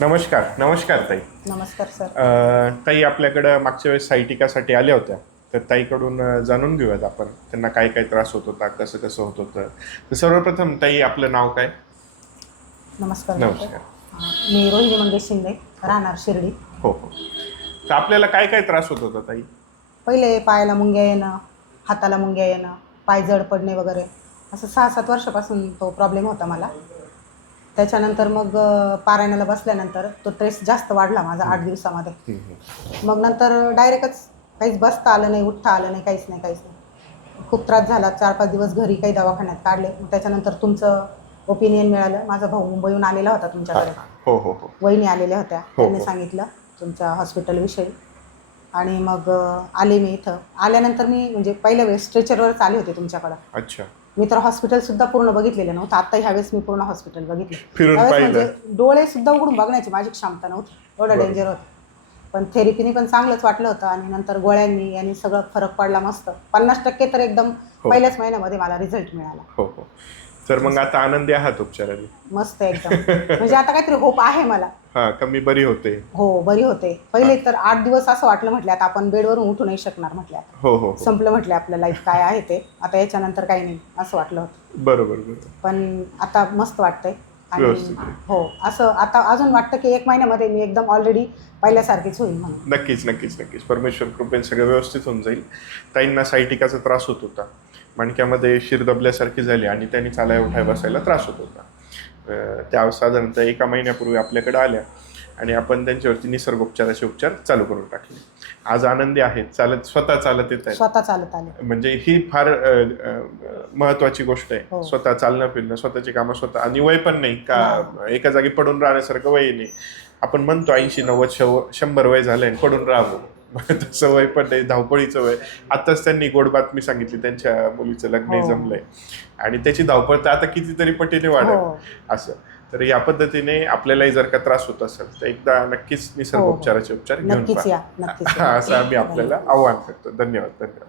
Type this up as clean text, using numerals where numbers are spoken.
नमस्कार नमस्कार ताई. नमस्कार सर. ताई आपल्याकडं मागच्या वेळेस सायटिकासाठी आल्या होत्या, तर ताईकडून जाणून घेऊयात आपण त्यांना काय काय त्रास होत होता, कसं कसं होत होतं. तर सर्वप्रथम ताई आपलं नाव काय? नमस्कार डॉक्टर. नमस्कार. मी रोहिणी मंगेश शिंदे, राहणार शिर्डी. हो हो. तर आपल्याला काय काय त्रास होत होता ताई? पहिले पायाला मुंग्या येणं, हाताला मुंग्या येणं, पाय जड पडणे वगैरे, असं 6-7 वर्षापासून तो प्रॉब्लेम होता मला. त्याच्यानंतर मग पारायणाला बसल्यानंतर तो ट्रेस जास्त वाढला माझा 8 दिवसामध्ये. मग नंतर डायरेक्टच काहीच बसता आलं नाही, उठता आलं नाही, काहीच नाही. खूप त्रास झाला. 4-5 दिवस घरी काही दवाखान्यात काढले. मग त्याच्यानंतर तुमचं ओपिनियन मिळालं. माझा भाऊ मुंबईहून आलेला होता तुमच्याकडे. हो हो हो. वहिनी आलेल्या होत्या, हो. त्यांनी सांगितलं तुमच्या हॉस्पिटलविषयी. आणि मग आले मी इथं. आल्यानंतर मी म्हणजे पहिल्या वेळेस स्ट्रेचरवरच आले होते तुमच्याकडं. अच्छा. मी तर हॉस्पिटलसुद्धा पूर्ण बघितलेलं नव्हतं. आत्ता ह्यावेळेस मी पूर्ण हॉस्पिटल बघितलं. फिरून त्यावेळेस पाहिलं. म्हणजे डोळेसुद्धा उघडून बघण्याची माझी क्षमता नव्हती, एवढं बरोबर. डेंजर होतं. पण थेरपीने पण चांगलंच वाटलं होतं आणि नंतर गोळ्यांनी यांनी सगळं फरक पडला मस्त. 50% तर एकदम हो. पहिल्याच महिन्यामध्ये मला रिझल्ट मिळाला. हो हो. तर मग आता आनंदी आहात उपचाराने? मस्त एकदम. म्हणजे आता काहीतरी होप आहे मला. हा, कमी बरी होते. हो, बरी होते. पहिले तर 8 दिवस असं वाटलं, म्हटलं आता आपण बेडवरून उठू नाही शकणार, म्हटलं आता हो हो हो. संपलं, म्हटलं आपलं लाईफ काय आहे ते आता, याच्यानंतर काही नाही असं वाटलं होतं. बरोबर बरोबर. पण आता मस्त वाटतंय. आणि व्यवस्थित आहे. हो, असं आता अजून वाटतं की 1 महिन्यामध्ये मी एकदम ऑलरेडी पहिल्यासारखीच होईल म्हणून. नक्कीच नक्कीच नक्कीच. परमेश्वर कृपेने सगळं व्यवस्थित होऊन जाईल. ताईंना सायटिकाचा त्रास होत होता, मणक्यामध्ये शिर दबल्यासारखी झाली आणि त्यांनी चालाय उठाय बसायला त्रास होत होता. त्या साधारणतः 1 महिन्यापूर्वी आपल्याकडे आल्या आणि आपण त्यांच्यावरती निसर्गोपचाराचे उपचार चालू करून टाकले. आज आनंदी आहेत, स्वतः चालत येत आहेत. स्वतः चालत आले. म्हणजे ही फार महत्वाची गोष्ट आहे. हो. स्वतः चालणं फिरणं, स्वतःची कामं स्वतः. आणि वय पण नाही का एका जागी पडून राहण्यासारखं वय नाही. आपण म्हणतो 80-90 100 वय झालंय पडून राहावं, तसं वय पण नाही, धावपळीचं वय. आताच त्यांनी गोड बातमी सांगितली, त्यांच्या मुलीचं लग्न हो. जमलंय आणि त्याची धावपळ तर आता कितीतरी पटीने वाढेल. हो. असं तर या पद्धतीने आपल्यालाही जर का त्रास होत असेल तर एकदा नक्कीच निसर्गोपचाराचे उपचार घेऊन नक्कीच या, पहा. नक्कीच या. असं आम्ही आपल्याला आव्हान करतो. धन्यवाद धन्यवाद.